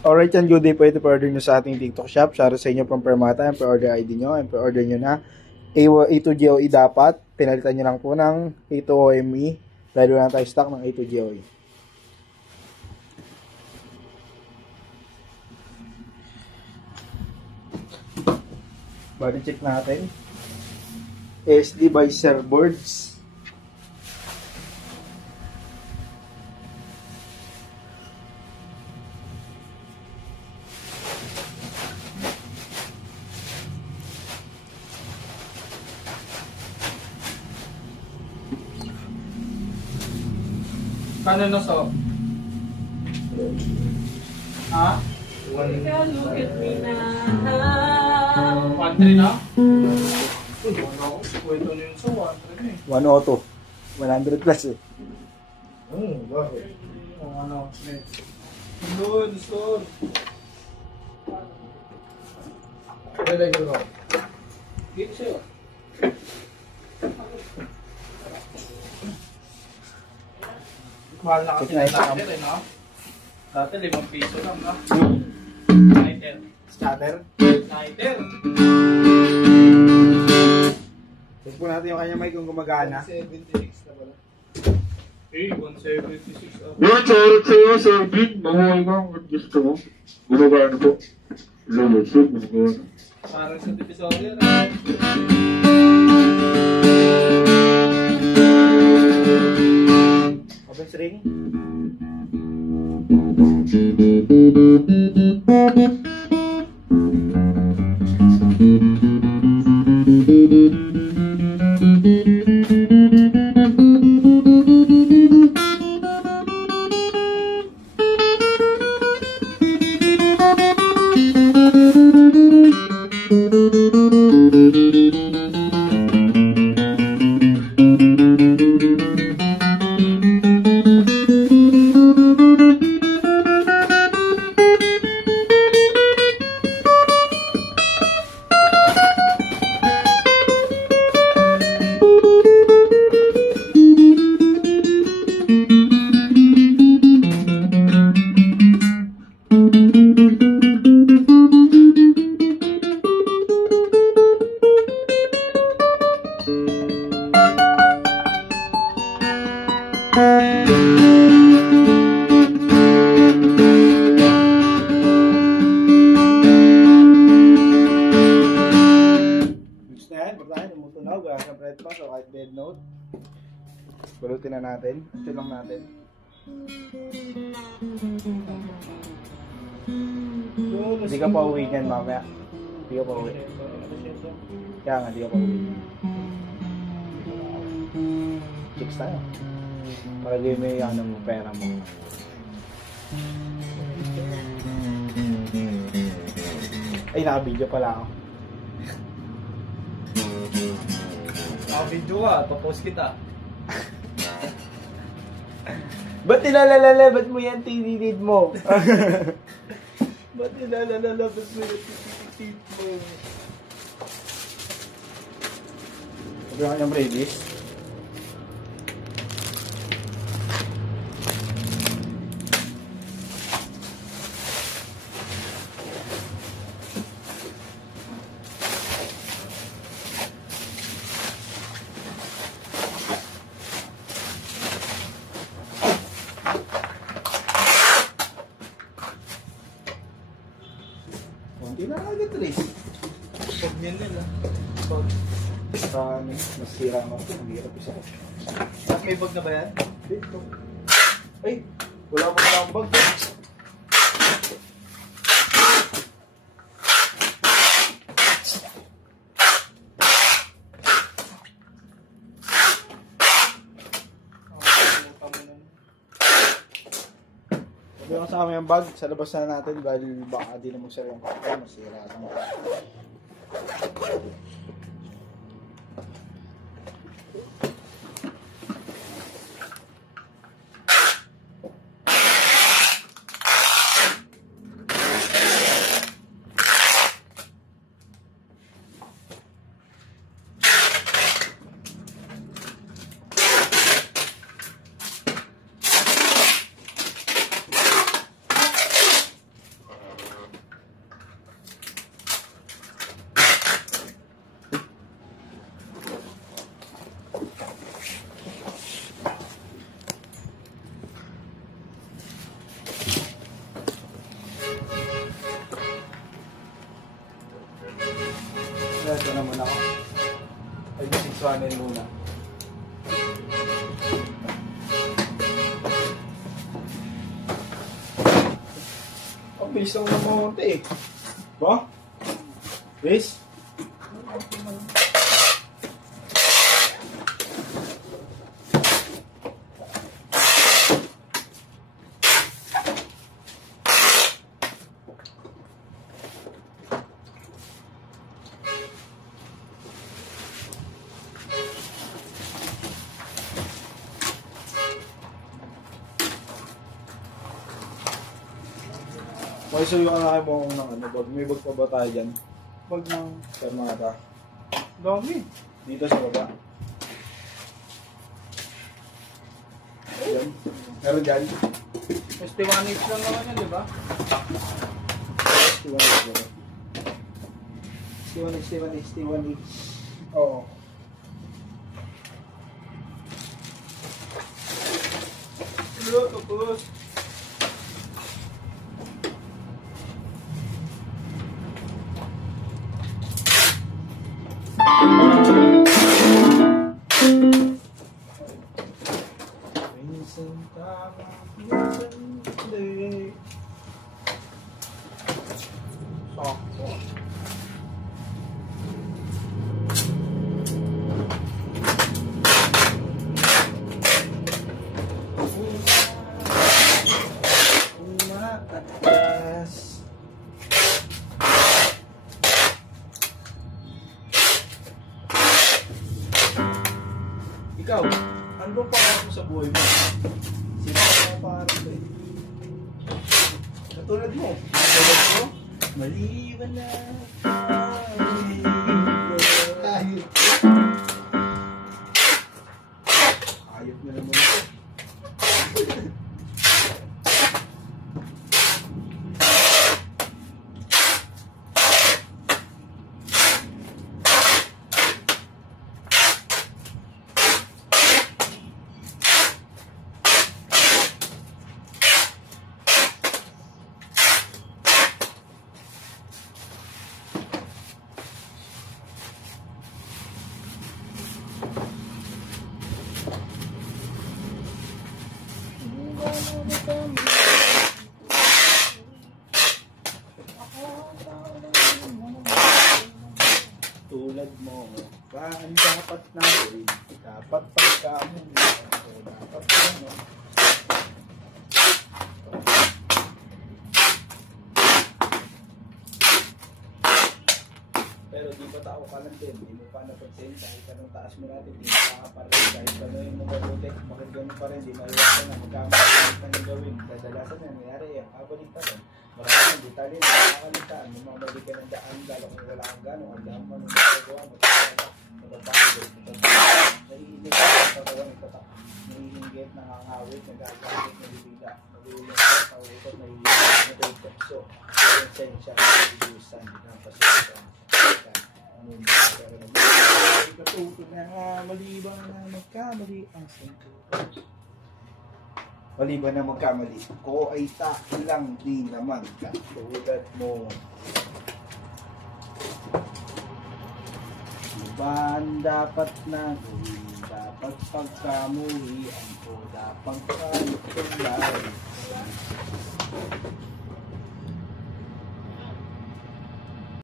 Alright yan, good day po. Ito pa-order nyo sa ating TikTok shop. Shoutout sa inyo from Permata. Ang pa-order ID nyo. Ang pa-order nyo na A2GOE dapat. Pinalitan nyo lang po ng A2OME. Dahil wala na tayo stock ng A2GOE. Body check natin. SD by Serboards. Kano na so? Ha? Look at me now. 1-3 na? Ito na yun so 1-3 eh. 102. 100 plus eh. Bakit? Ano? Doon. Relay ko. Dito sa'yo. Mahal na kasi na natin eh, no? Dati 5 piso lang, no? Sniper. Scatter. Sniper. Check po natin yung kanya mic kung gumagana. 176 na pala. Eh, 176 ako. Yan, sorry sa'yo, Sir Vin. Mahuhay ka kung gusto mo. Gumagano po. Lulusog, gumagano. Parang sa Divisoria. Open ring. Dead note. Balutin na natin. Ito lang natin. Hindi ka pa uwi niyan mamaya. Hindi ka pa uwi. Kaya nga, hindi ka pa uwi. Chicks tayo. Para di may ano mo, pera mo. Ay, naka-video pala ako. Video ka, papost kita. Ba't nilalalala? Ba't mo yan tinitid mo? Ba't nilalalala? Ba't mo yan tinitid mo? Sabi ko kanyang Brady's. Hindi na agad rin. Pag niyan nila. Nasira mo ito. Mahirap isa ko. At may bag na ba yan? Dito. Ay! Wala pa pala ang bag. Sabi ko sa amin yung bag. Sa labas na natin dahil baka di na magsara yung kapwa. Masira lang. Dito naman ako. Ay, siswanin muna. Ang bilis lang ng mamunti eh. Ba? Bilis? May suyo ka na kayo mo ng ano, bag. May bag pa ba tayo dyan? Bag ng Permata. dami. Dito sa baba. Yan. Meron dyan. ST1H lang naman yan, di ba? ST1H. Oo. Hello, tapos. Minsan tama, minsan hindi. Sakto. Umaatras. Ikaw, ano bang pangarap mo sa buhay mo? Sino ang pangarap mo eh? Katulad mo. Katulad mo? Maliwan na. Ayop. Ayop na naman ito. Tulad mo, saan dapat na rin? Dapat pagkamu mo. Dapat ano? Pero di ba tao ka lang din? Di mo pa napansin kahit anong taas mo natin, di mo kakaparin kahit ano yung mabuti. Bakit ganun pa rin? Di maiwasan na magkamali na nang gawin. Kadalasan na nangyari yan. Kabalik pa rin. Maraming detalye na nakakalitaan. Mamamali ka ng daan lalo kung wala kang gano'n. Ang daan mo nung nagagawa mo. Matapagod. Naiinit ka sa katawan ng tatak. Naiinggit, nakangawit, nagagalit, nalibila. Nalulong ka sa utot, naiinggit, natultokso. Konsensya, nailusan, napasensya. Ano yung mga pero nag-iinggit. Ikatuto na nga, maliban na magkamali ang sentro. Maliban na magkamali ko ay lang din naman katulad mo. Iban dapat na gawin, dapat pagkamuhian ko, dapat kalit tulad.